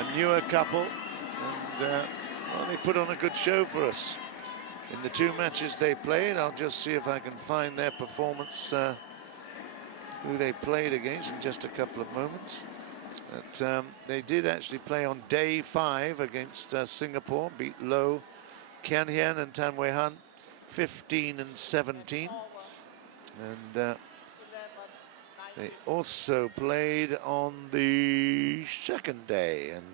a newer couple, and well, they put on a good show for us. In the 2 matches they played, I'll just see if I can find their performance, who they played against in just a couple of moments. But they did actually play on day 5 against Singapore, beat Loh, Kian Hian and Tan Wei Han 15 and 17. And they also played on the 2nd day and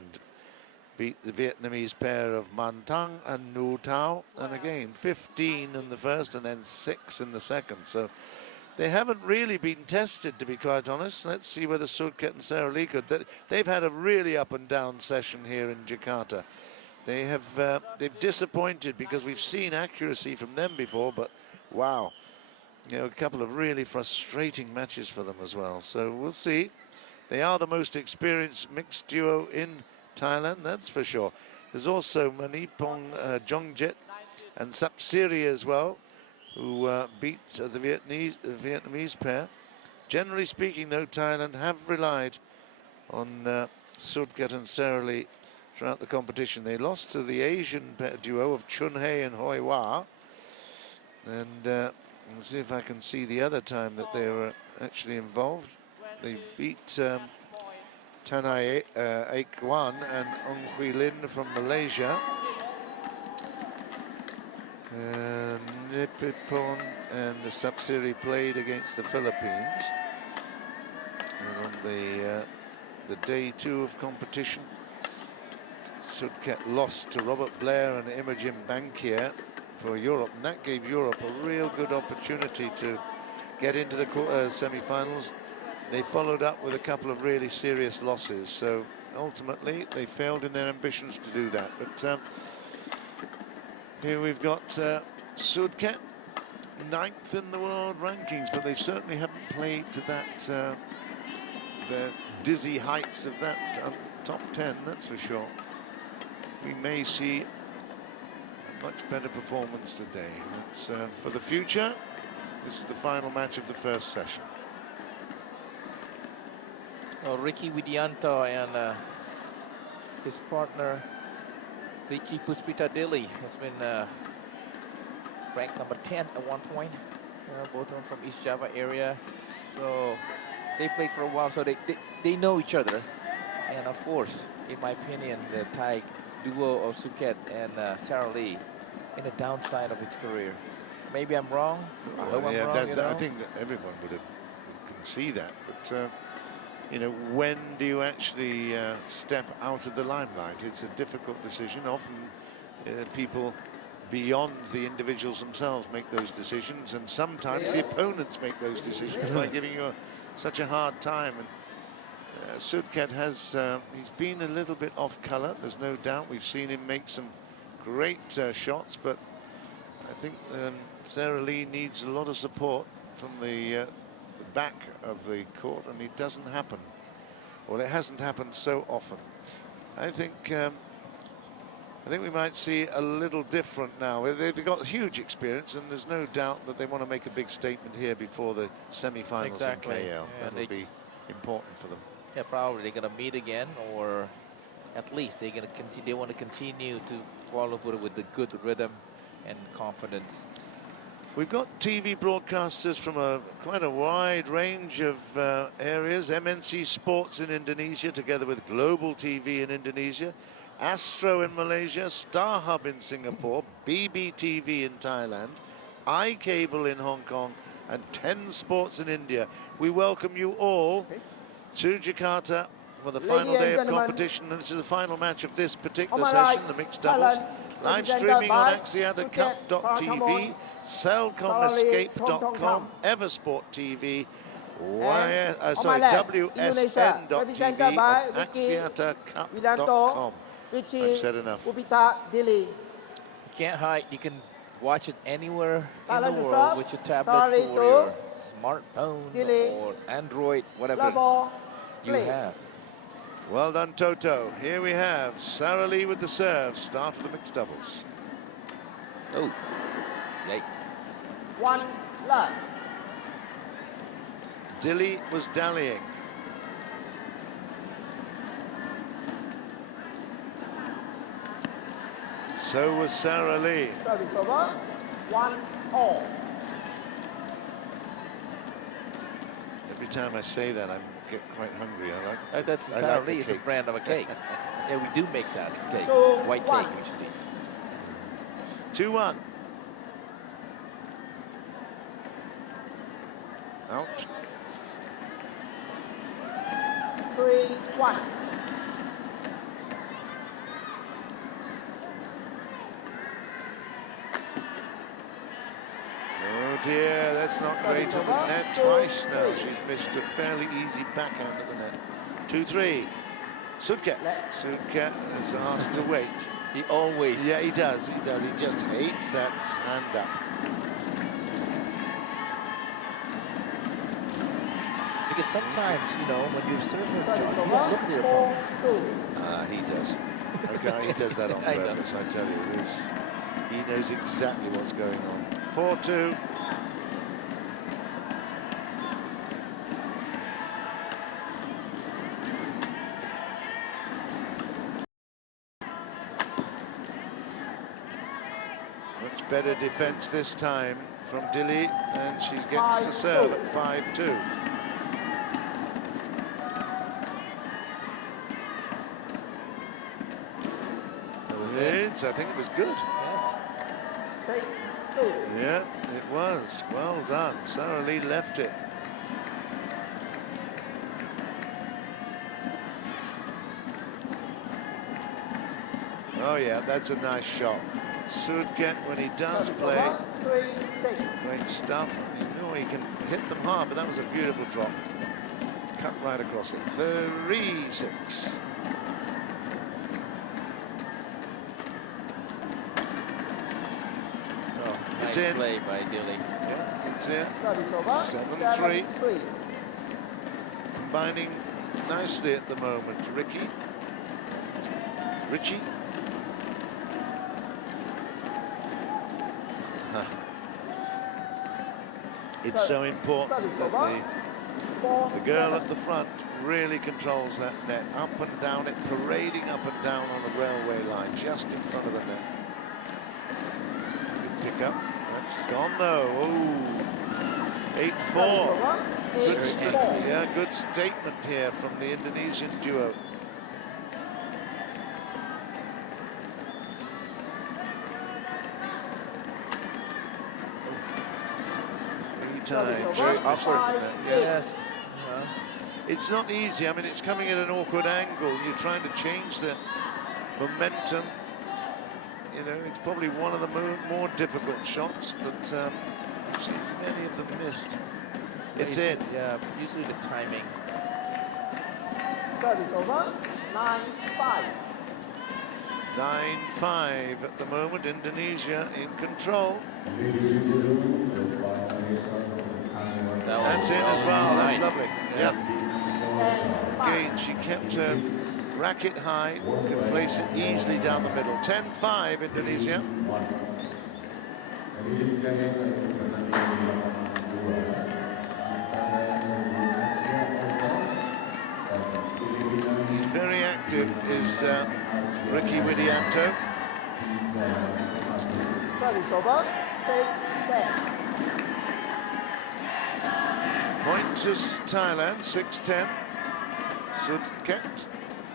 beat the Vietnamese pair of Man Tang and Nu Tao, and again 15 in the first and then 6 in the second. So they haven't really been tested, to be quite honest. Let's see whether Sudket and Saralee could. They've had a really up and down session here in Jakarta. They've disappointed because we've seen accuracy from them before, but wow, you know, a couple of really frustrating matches for them as well. So we'll see. They are the most experienced mixed duo in Thailand, that's for sure. There's also Manipong Jongjet and Sapsiri as well, who beat the Vietnamese pair. Generally speaking, though, Thailand have relied on Sudket and Saralee throughout the competition. They lost to the Asian duo of Chun Hei and Hoi Hwa. And let's see if I can see the other time that they were actually involved. They beat Tanai Aikwan and Ong Hui Lin from Malaysia. Nipipon and the Sapsiri played against the Philippines. And on the day 2 of competition, Sudket lost to Robert Blair and Imogen Bankier for Europe, and that gave Europe a real good opportunity to get into the semi-finals. They followed up with a couple of really serious losses, so ultimately they failed in their ambitions to do that. But here we've got Sudket, 9th in the world rankings, but they certainly haven't played to that the dizzy heights of that top 10, that's for sure. We may see a much better performance today. That's for the future. This is the final match of the first session. Well, R.WIDIANTO and his partner Richi Puspita has been ranked number 10 at one point. Both of them from East Java area. So they played for a while, so they know each other. And of course, in my opinion, the Thai duo of Sudket and Saralee in the downside of its career. Maybe I'm wrong. I hope I'm wrong, you know? I think that everyone would can see that. But you know, when do you actually step out of the limelight? It's a difficult decision. Often people beyond the individuals themselves make those decisions, and sometimes the opponents make those decisions by giving you such a hard time. And Sudket has, he's been a little bit off colour, there's no doubt. We've seen him make some great shots, but I think Saralee needs a lot of support from the back of the court, and it doesn't happen. Well, it hasn't happened so often. I think we might see a little different now. They've got huge experience, and there's no doubt that they want to make a big statement here before the semi-finals in KL. Yeah, that'll be important for them. Yeah, probably they're gonna meet again, or at least they're gonna continue. They want to continue to Kuala Lumpur with the good rhythm and confidence. We've got TV broadcasters from quite a wide range of areas. MNC Sports in Indonesia, together with Global TV in Indonesia, Astro in Malaysia, Star Hub in Singapore, BBTV in Thailand, iCable in Hong Kong, and 10 Sports in India. We welcome you all to Jakarta for the final day of competition, and this is the final match of this particular session, the mixed doubles. Live streaming on AxiataCup.tv, CellcomEscape.com, Eversport TV, WSN.tv, and AxiataCup.com. I've said enough. You can't hide. You can watch it anywhere in the world with your tablets or your smartphone or Android, whatever you have. Well done, Toto. Here we have Saralee with the serve. Start of the mixed doubles. Oh, yikes. 1 love. Dili was dallying. So was Saralee. Service over. 1-all. Every time I say that, I get quite hungry. I like. That's I like Saralee. the It's a cakes. brand of a cake. Yeah, we do make that cake. 2-1. White cake usually. 2-1. Out. 3-1. Oh dear, that's not great at the net. Twice now she's missed a fairly easy backhand at the net. 2-3. Sudket. Sudket is asked to wait. He always. Yeah, he does. He does. He just hates that hand up. Because sometimes, you know, when you're serving, Service you don't over. look at your opponent. 4-2. He does. Okay, he does that on I know. purpose, I tell you. He knows exactly what's going on. 4-2. Much better defense this time from Dili, and she gets the serve at 5-2. I think it was good. Yes. 6-2. Yeah, it was. Well done. Saralee left it. Oh yeah, that's a nice shot. Sudket, when he does Service play, over. 3-6. great stuff. You know he can hit them hard, but that was a beautiful drop. Cut right across it. 3-6. Nice in. play by Dili. Yeah, it's in. Service over. 7-3. 7-3. Combining nicely at the moment. Ricky. Richi. It's so important that the girl at the front really controls that net, up and down it, parading up and down on the railway line, just in front of the net. Good pick up. That's gone though. Oh, 8-4. Good, yeah, good statement here from the Indonesian duo. Times. Very awkward. Yes. It's not easy. I mean, it's coming at an awkward angle. You're trying to change the momentum. You know, it's probably one of the more difficult shots, but I've seen many of them missed. It's in. Yeah, usually the timing. Service over. 9-5. 9-5 at the moment. Indonesia in control. That's in as well. That's lovely. Yes. Yep. Again, she kept her racket high, can place it easily down the middle. 10-5 Indonesia. He's very active, is Riky Widianto. Service over. 6-10. Point to Thailand, 6-10. Sudket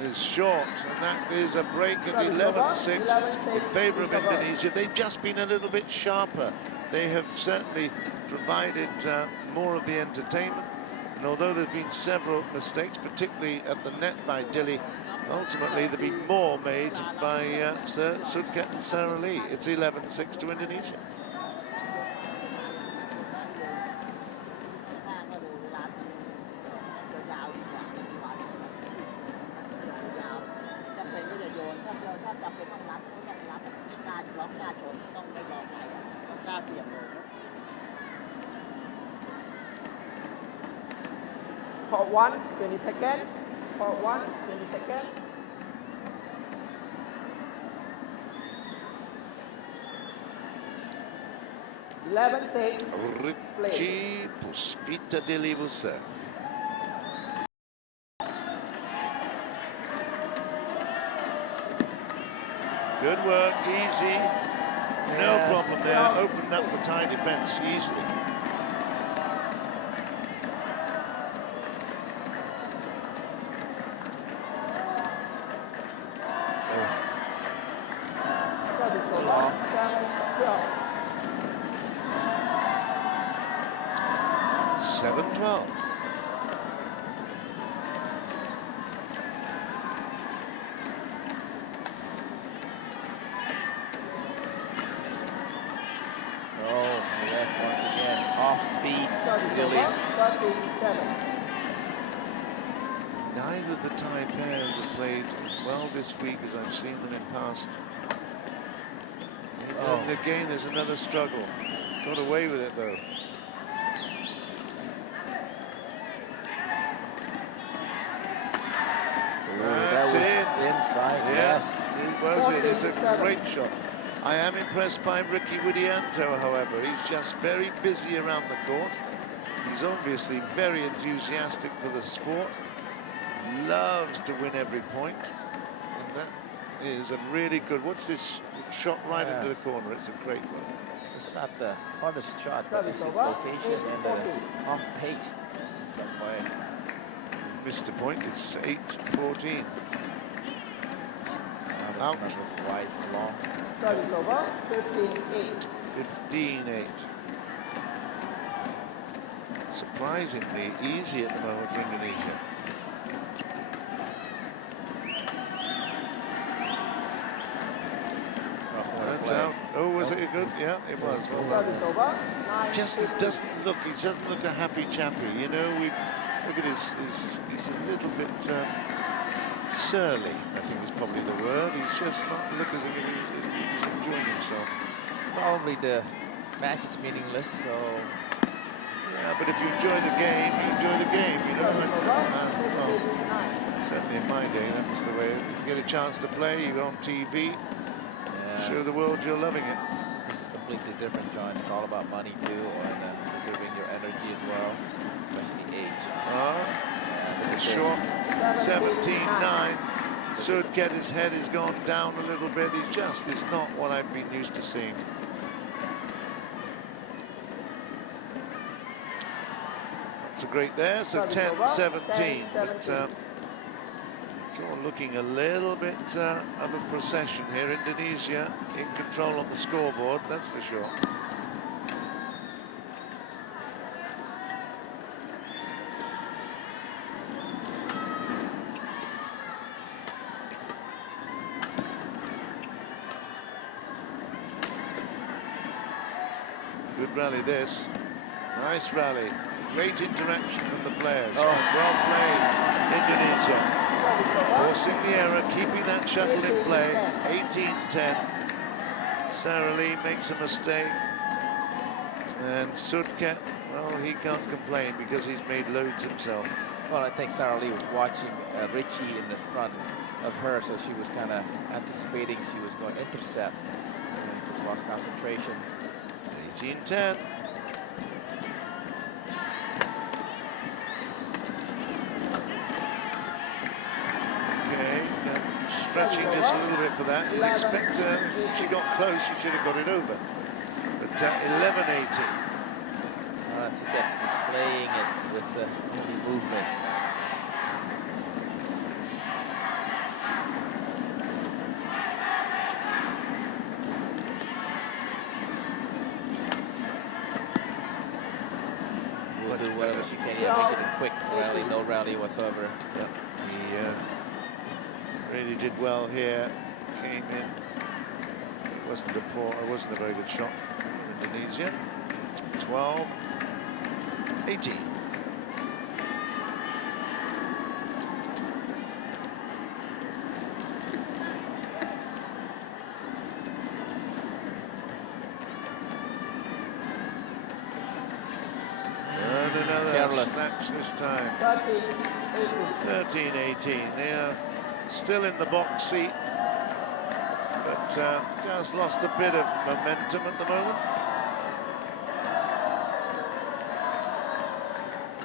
is short, and that is a break at 11-6 in favour of Indonesia. They've just been a little bit sharper. They have certainly provided more of the entertainment, and although there's been several mistakes, particularly at the net by Dili, ultimately there've been more made by Sudket and Saralee. It's 11-6 to Indonesia. Court 1, 20 seconds. Court 1, 20 seconds. Richi Puspita Dili will serve. Good work, easy. No Yes. problem there. Opened up the Thai defense easily. Service over, 7-12. 7-12. Oh, yes, once again, off speed, Service Dili. over, 13-7. Neither of the Thai pairs have played as well this week as I've seen them in past. And again, there's another struggle. Got away with it though. That was inside, Yes, yes. it was. It is a great shot. I am impressed by Riky Widianto, however. He's just very busy around the court. He's obviously very enthusiastic for the sport. Loves to win every point. And that is a really good. What's this shot right into the corner? It's a great one. It's not the hardest shot, but it's his location and the off pace in some way. Missed a point. It's 8-14. That's another wide long. Service over, 15-8. 15-8. Surprisingly easy at the moment for Indonesia. That's out. Oh, was it good? Yeah, it was. Well, Service over, just 9-15. doesn't look. He doesn't look a happy chappy. You know, look at he's a little bit surly, I think is probably the word. He's just not looking as if he's enjoying himself. Probably the match is meaningless, so Yeah, but if you enjoy the game, you enjoy the game. You know. Service over, Well, 16-9. certainly in my day, that was the way. You get a chance to play, you're on TV, show the world you're loving it. this is completely different, John. It's all about money too, and preserving your energy as well, especially age. Oh, it's short. 17-9. Sudket, his head has gone down a little bit. He just is not what I've been used to seeing. That's a great there. So 10-17. But it's all looking a little bit of a procession here. Indonesia in control on the scoreboard, that's for sure. Good rally this. Nice rally. Great interaction from the players. Well played, Indonesia. Forcing the error, keeping that shuttle in play. 18-10. Saralee makes a mistake. And Sudket, well, he can't complain because he's made loads himself. Well, I think Saralee was watching Richi in the front of her, so she was kind of anticipating she was going to intercept. And just lost concentration. 18-10. Okay, stretching just a little bit for that. You'd expect if she got close, she should have got it over. But 11-18. Sudket displaying it with the only movement. Will do whatever she can. Yeah, make it a quick rally, no rally whatsoever. Yep. He really did well here. Came in. It wasn't a very good shot from Indonesia. 12-18. And another snatch this time. 13-18. They are still in the box seat, but just lost a bit of momentum at the moment.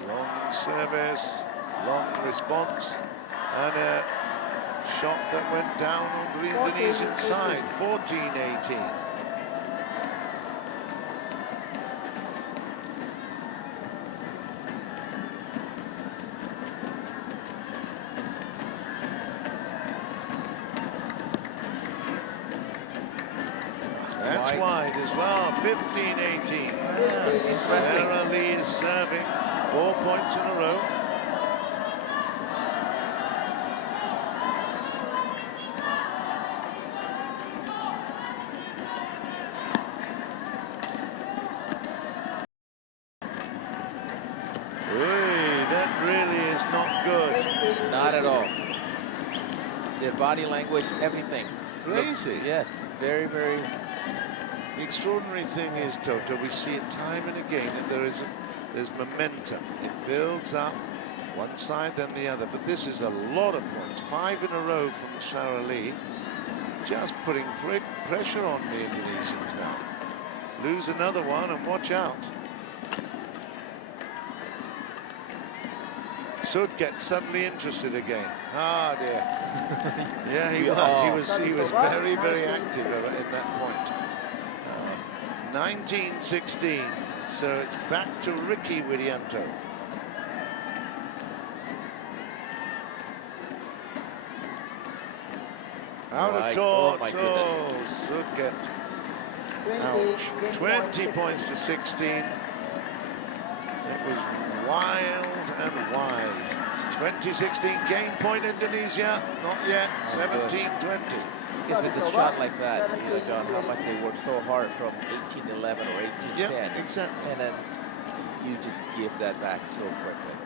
Long service, long response, and Shot that went down onto the Indonesian side, 14-18. That's wide as well, 15-18. Saralee is serving 4 points in a row. That really is not good. Not at all. Their body language, everything. Crazy. Yes, very, very. The extraordinary thing is, Toto, we see it time and again that there's momentum. It builds up one side then the other, but this is a lot of points. 5 in a row from the Saralee, just putting pressure on the Indonesians now. Lose another one and watch out. Sudket suddenly interested again. Ah dear. Yeah, he was very, very active in that point. 19-16. So it's back to Riky Widianto. Out of court. Oh my goodness. Oh, Sudket. Ouch. 20 points to 16. It was wild and wide. 2016 game point Indonesia. Not yet. 17-20. Because with a shot like that, you know, John, how much they worked so hard from 18-11 or 18-10. Yeah, exactly. And then you just give that back so quickly.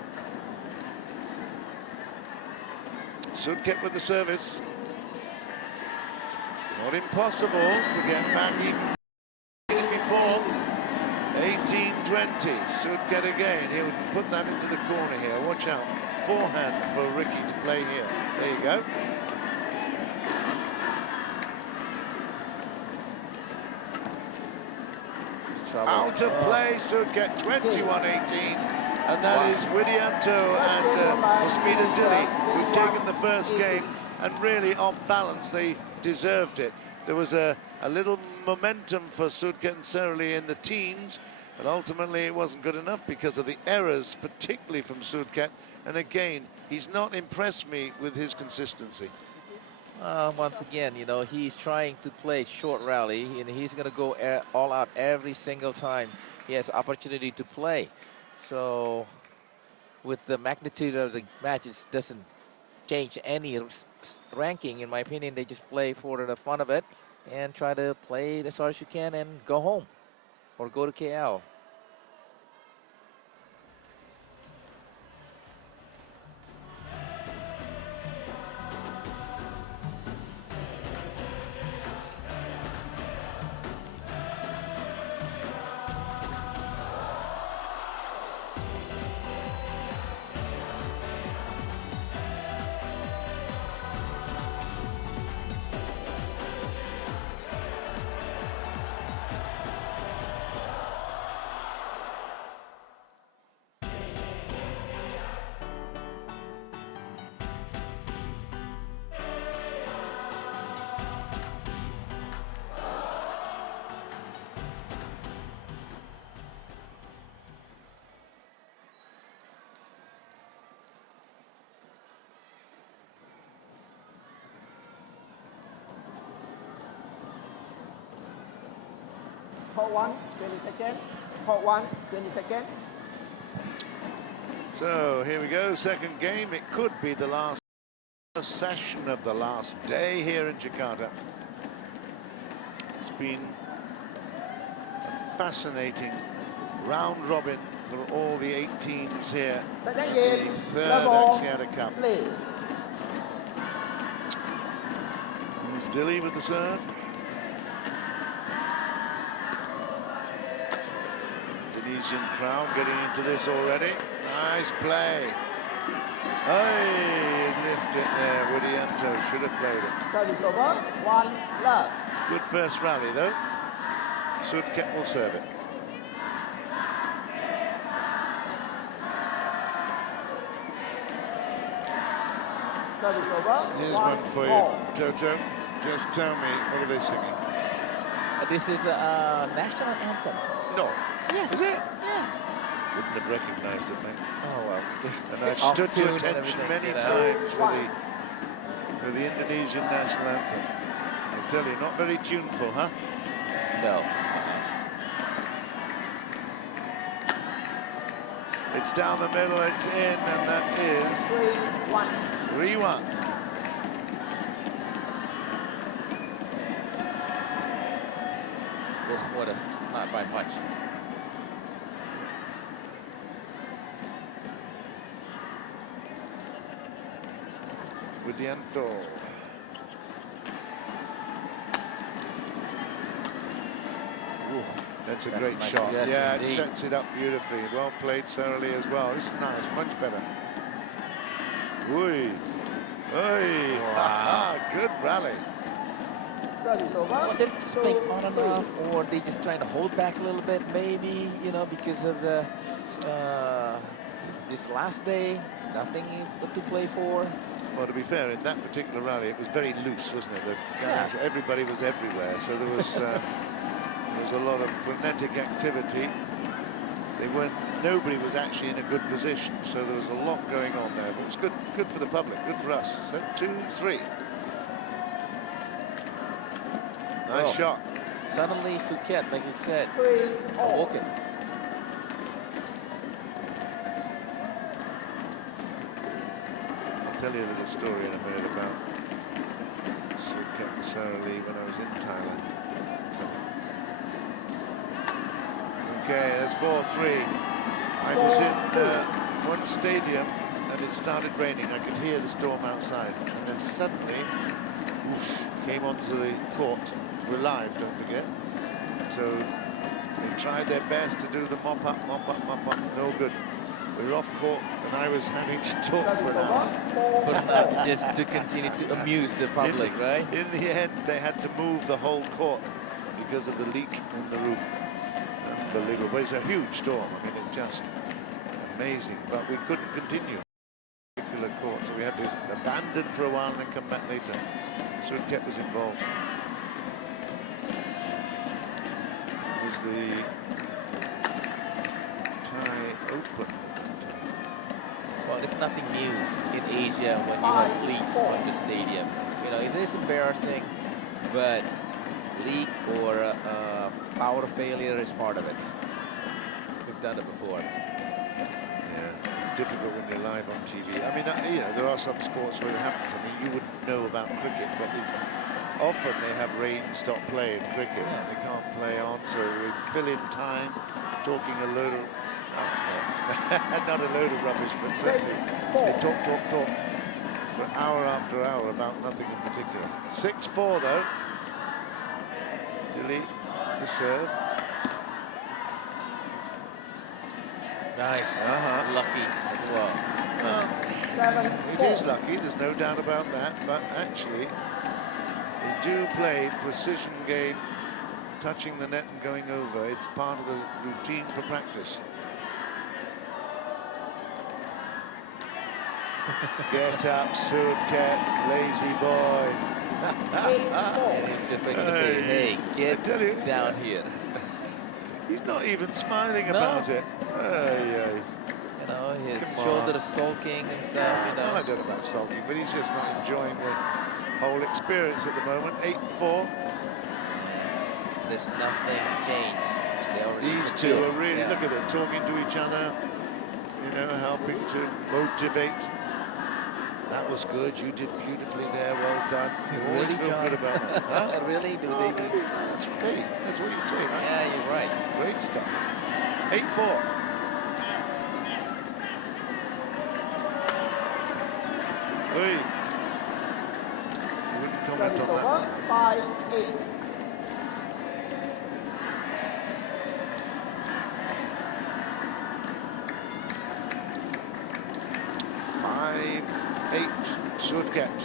Sudket with the service. Not impossible to get back even before. 18-20. Sudket again. He'll put that into the corner here. Watch out. Forehand for Ricky to play here. There you go. Out of play, Sudket 21-18. And that is Widianto and R.P.DILI who've taken the first game, and really on balance they deserved it. There was a little momentum for Sudket and Saralee in the teens, but ultimately it wasn't good enough because of the errors, particularly from Sudket. And again, he's not impressed me with his consistency. Once again, you know, he's trying to play short rally, and he's going to go all out every single time he has opportunity to play. So with the magnitude of the match, it doesn't change any ranking. In my opinion, they just play for the fun of it and try to play as hard as you can and go home or go to KL. Court 1, 20 seconds. Court 1, 20 seconds. So here we go, second game. It could be the last session of the last day here in Jakarta. It's been a fascinating round robin for all the 8 teams here in the third Axiata Cup. Here's Dili with the serve. Indonesian crowd getting into this already. Nice play. Hey, lift it there. Widianto should have played it. Service over. 1 love. Good first rally though. Sudket will serve it. Service over. Here's 1 one for you, all. Toto. Just tell me, what are they singing? This is a national anthem. No. Yes. Is it? Yes. Wouldn't have recognised it, mate. Oh well. Just And I've off stood tune to and attention everything, many you know. times for the Indonesian national anthem. I tell you, not very tuneful, huh? No. It's down the middle, it's in, and that is 3-1. 3-1. Oh, what a not by much. Widianto. That's a great nice. shot. Yes, yeah, indeed. it sets it up beautifully. Well played, Saralee, as well. This is nice, much better. Oi. Oi. Wow. Good rally. Service over. Well, they're just playing on and 2-3. off, or they just trying to hold back a little bit, maybe, you know, because of the this last day, nothing to play for. Well, to be fair, in that particular rally, it was very loose, wasn't it? The guys, everybody was everywhere, so there was a lot of frenetic activity. Nobody was actually in a good position, so there was a lot going on there. But it's good for the public, good for us. So 2-3. Nice shot. Suddenly, Sudket, like you said, 3 all. awoken. I'll tell you a little story in a minute about Sudket and Saralee when I was in Thailand. Okay, that's 4-3. I was in one stadium and it started raining. I could hear the storm outside, and then suddenly whoosh, came onto the court. We're live, don't forget. So they tried their best to do the mop up. No good. We were off court, and I was having to talk for an hour. But not just to continue to amuse the public, right? In the end, they had to move the whole court because of the leak in the roof. Unbelievable. But it's a huge storm. I mean, it's just amazing. But we couldn't continue. Particular court, so we had to abandon for a while and then come back later. Sudket was involved. It was the Thai Open. Well, it's nothing new in Asia when you have leaks on the stadium. You know, it is embarrassing, but leak or power failure is part of it. We've done it before. Yeah, it's difficult when you're live on TV. I mean, you know, there are some sports where it happens. I mean, you wouldn't know about cricket, but often they have rain stop play in cricket. Yeah. They can't play on, so we fill in time, talking a load of, not a load of rubbish, but certainly they talk for hour after hour about nothing in particular. 6-4 though. Delete the serve. Nice. Lucky as well. It is lucky, there's no doubt about that, but actually they do play precision game, touching the net and going over. It's part of the routine for practice. Get up, Sudket, lazy boy. And he's just going to say, hey, get down here. He's not even smiling about it. You know, his shoulders sulking and stuff, you know. Well, I don't know about sulking, but he's just not enjoying the whole experience at the moment. 8-4. There's nothing changed. These two are really, look at it, talking to each other, you know, helping to motivate. That was good. You did beautifully there. Well done. You always Really, feel John? good about that. Huh? Really? Do they do? That's great. That's what you say, right? Yeah, you're right. Great stuff. 8-4. Hey. You wouldn't comment Service on that. over. 5-8. Sudket.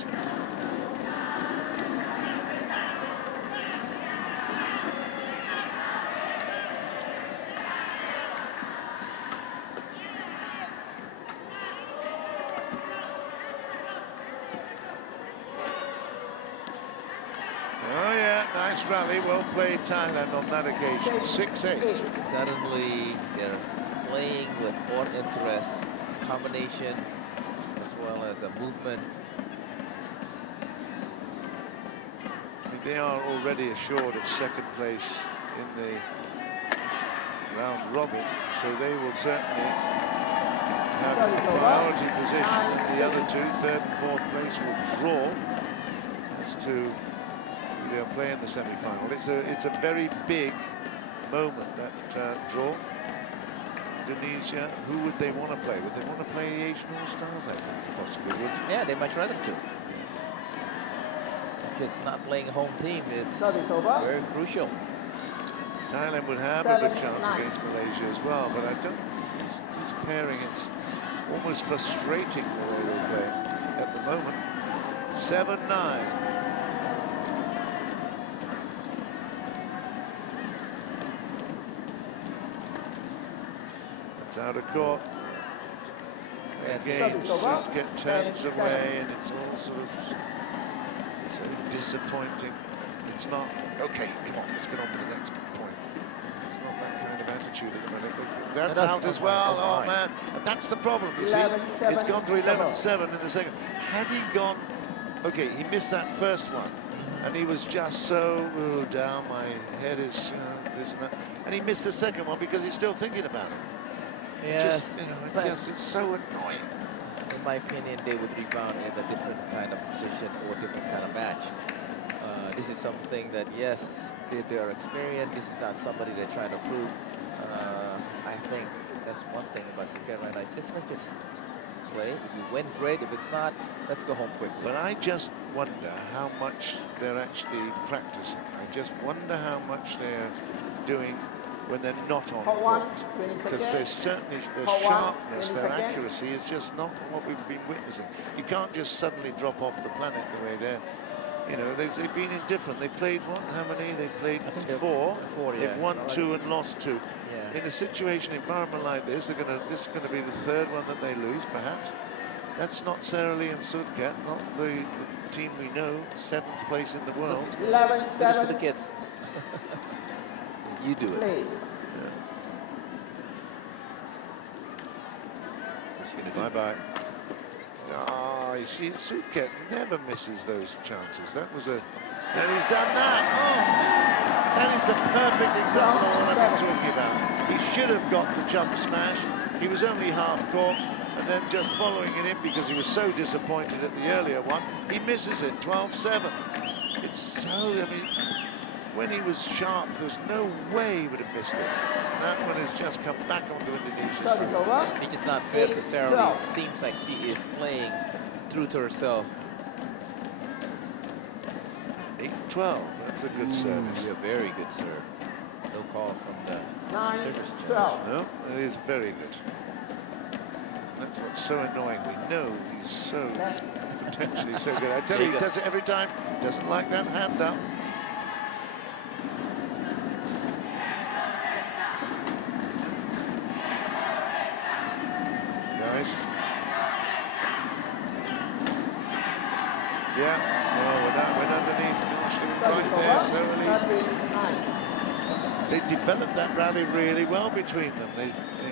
Oh yeah, nice rally. Well played, Thailand, on that occasion. 6-8. Suddenly, they're playing with more interest, combination, as well as a movement. They are already assured of second place in the round robin, so they will certainly have a priority position. And the other two, third and fourth place, will draw as to who they'll play in the semi-final. It's a very big moment, that draw. Indonesia, who would they want to play? Would they want to play the Asian All-Stars? I think possibly would. Yeah, they much rather to. If it's not playing a home team, it's very crucial. Thailand would have a good chance against Malaysia as well, but I don't. This pairing, it's almost frustrating the way they play at the moment. 7-9. It's out of court. Again, Sudket turns away, and it's all sort of so disappointing. It's not, okay, come on, let's get on with the next point. It's not that kind of attitude at the minute. That's out as well, oh man. And that's the problem, you see. It's gone to 11-7 in the second. Had he gone, okay, he missed that first one, and he was just so, down, my head is, this and that. And he missed the second one because he's still thinking about it. Yes, It's so annoying. In my opinion, they would rebound in a different kind of position or different kind of match. This is something that, yes, they are experienced. This is not somebody they're trying to prove. I think that's one thing about Sudket right now. Let's just play. If you win, great. If it's not, let's go home quickly. But I just wonder how much they're actually practicing. I just wonder how much they're doing when they're not on court. Because there's certainly their sharpness, their accuracy is just not what we've been witnessing. You can't just suddenly drop off the planet the way they're, you know, they've been indifferent. They played what? How many? They played four. Yeah. They've won 2 and lost 2. Yeah. In a situation, environment like this, this is going to be the third one that they lose, perhaps. That's not Saralee and Sudket, not the team we know, 7th place in the world. 11-7. For the kids. You do it. Bye-bye. Ah, you see, Sudket never misses those chances. That was a... And he's done that. Oh, that is the perfect example of what I'm talking about. He should have got the jump smash. He was only half court, and then just following it in because he was so disappointed at the earlier one, he misses it, 12-7. It's so, I mean, when he was sharp, there's no way he would have missed it. And that one has just come back onto Indonesia. It's just not fair to Saralee. It seems like she is playing true to herself. 8-12, that's a good service. A very good serve. No call from the service. 9-12. No, that is very good. That's what's so annoying. We know he's so potentially so good. I tell you, he does it every time. Doesn't like that hand up. Nice. Yeah. Well, with that went underneath. Right there, Saralee. They developed that rally really well between them. They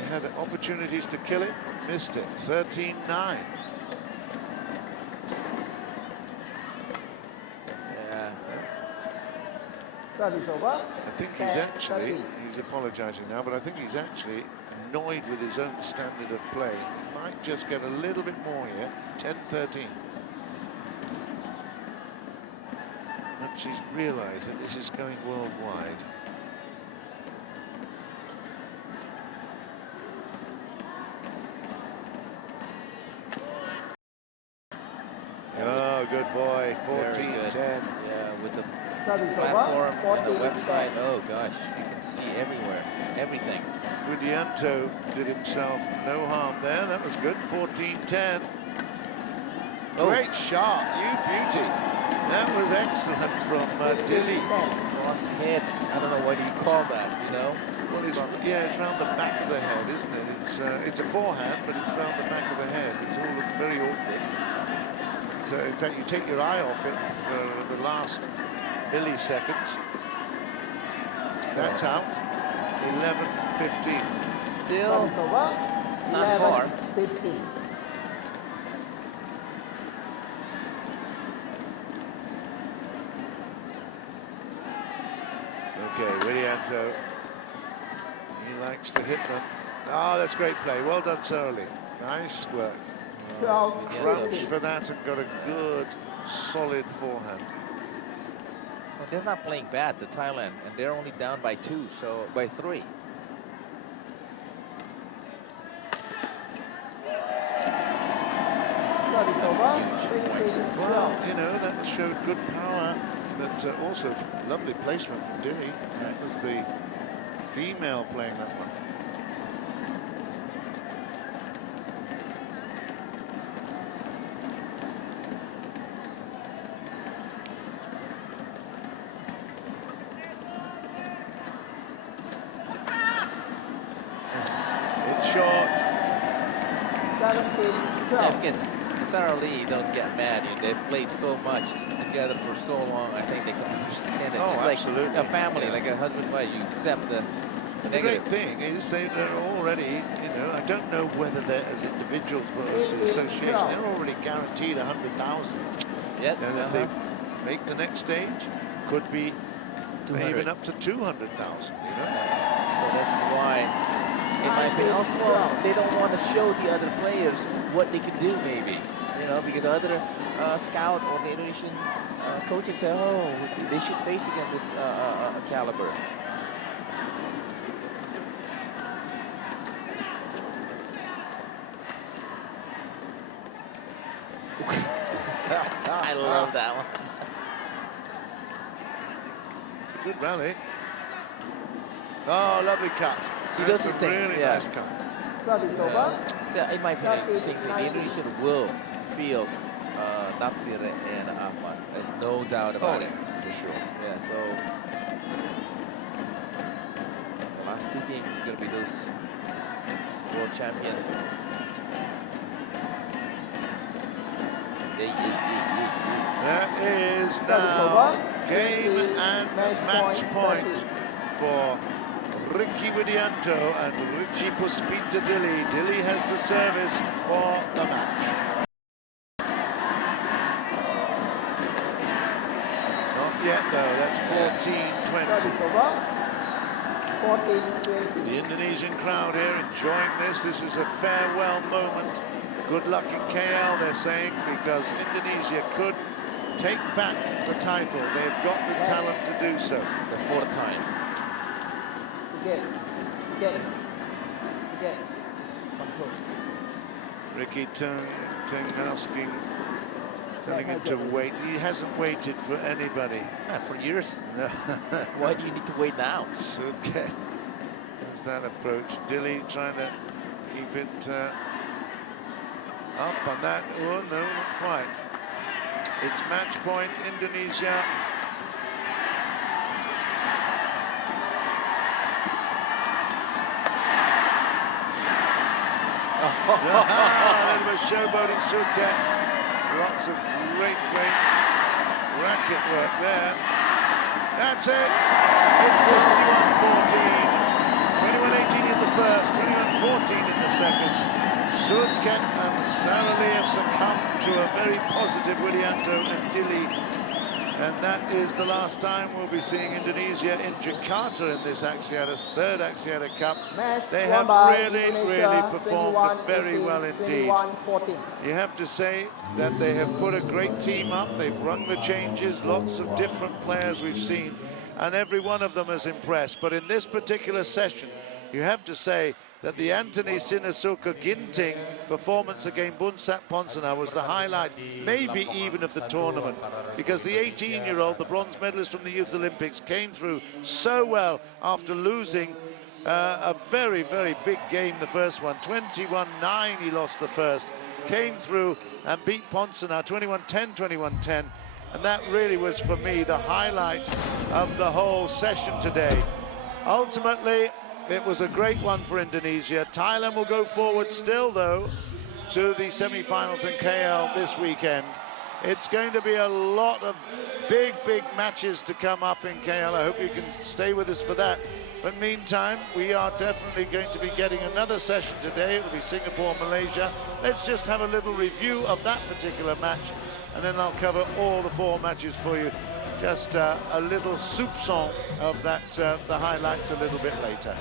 had opportunities to kill it, missed it. 13-9. Yeah. Service over. I think he's apologising now, but I think he's actually annoyed with his own standard of play. He might just get a little bit more here. 10-13. Perhaps he's realised that this is going worldwide. Oh, good boy. 14-10. Yeah, with the Service platform over. and the website. Oh gosh, you can see everywhere, everything. R.WIDIANTO did himself no harm there. That was good. 14-10. Oh. Great shot, you beauty. That was excellent from Dili. Cross head. I don't know what you call that, you know? Well, it's round the back of the head, isn't it? It's a forehand, but it's round the back of the head. It's all looks very awkward. So, in fact, you take your eye off it for the last milliseconds. That's out. 11:15. Still Service over. not far. 11-15. Okay, Widianto. He likes to hit them. Oh, that's great play. Well done, Saralee. Nice work. 12, Crouched for that and got a good, solid forehand. Well, they're not playing bad, the Thailand, and they're only down by 2, so by 3. Service over. Huge point. 16, Well, 12. you know, that showed good power, but also lovely placement from Dili. That was the female playing that one. It's short. 17, Yeah, 12. because Saralee don't get mad. You know, they've played so much together for so long. I think they can understand it. Oh, It's absolutely. like a family, Yeah. like a husband and wife. You accept the The negative. great thing is they're already, you know, I don't know whether they're as individuals but as the association, they're already guaranteed 100,000. Yep. And if they make the next stage, could be 200. even up to 200,000, you know? So this is why, in my opinion, also they don't want to show the other players what they can do, maybe. You know, because other scout or the Indonesian coaches say, oh, they should face against this caliber. I love that one. It's a good rally. Oh, lovely cut. See, That's those a are things, really yeah. nice cut. Service over. So in my opinion, 30, same thing. The 90. Indonesian will field Natsir and Ahmad. There's no doubt about it. For sure. Yeah, so the last 2 games is going to be those world champion. That is Service now over. game 20, and match match point, point for Riky Widianto and Richi Puspita Dili. Dili has the service for the match. Not yet though, that's 14-20. Service over. 14-20. The Indonesian crowd here enjoying this. This is a farewell moment. Good luck in KL, they're saying, because Indonesia could take back the title. They've got the talent to do so. The 4th time. Sudket. Control. Ricky Teng asking, telling him to wait. He hasn't waited for anybody. Yeah, for years. No. Why do you need to wait now? Sudket. There's that approach. Dili trying to keep it up on that. Oh, no, not quite. It's match point, Indonesia. A little bit of showboating Sudket. Lots of great racket work there. That's it. It's 21-14. 21-18 in the first, 21-14 in the second. Sudket and Saralee have succumbed to a very positive Widianto and Dili. And that is the last time we'll be seeing Indonesia in Jakarta in this Axiata's 3rd Axiata Cup. Match They won have by really Indonesia, performed very 21-18, well indeed. 21-14. You have to say that they have put a great team up. They've rung the changes, lots of different players we've seen, and every one of them has impressed. But in this particular session, you have to say that the Anthony Sinasuka Ginting performance against Bunsat Ponsana was the highlight, maybe even of the tournament, because the 18-year-old, the bronze medalist from the Youth Olympics, came through so well after losing a very, very big game, the first one. 21-9 he lost the first, came through and beat Ponsana 21-10, 21-10, and that really was, for me, the highlight of the whole session today. Ultimately, it was a great one for Indonesia. Thailand will go forward still, though, to the semi-finals in KL this weekend. It's going to be a lot of big matches to come up in KL. I hope you can stay with us for that. But meantime, we are definitely going to be getting another session today. It'll be Singapore, Malaysia. Let's just have a little review of that particular match, and then I'll cover all the 4 matches for you. Just a little soupçon of that, the highlights a little bit later.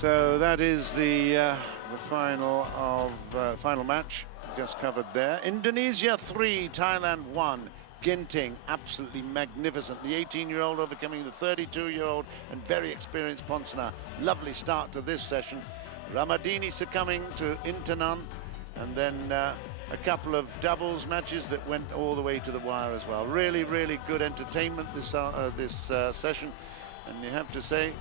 So that is the final match just covered there. Indonesia 3, Thailand 1. Ginting, absolutely magnificent. The 18-year-old overcoming the 32-year-old and very experienced Ponsonner. Lovely start to this session. Ramadini succumbing to Intanon, and then a couple of doubles matches that went all the way to the wire as well. Really good entertainment this session, and you have to say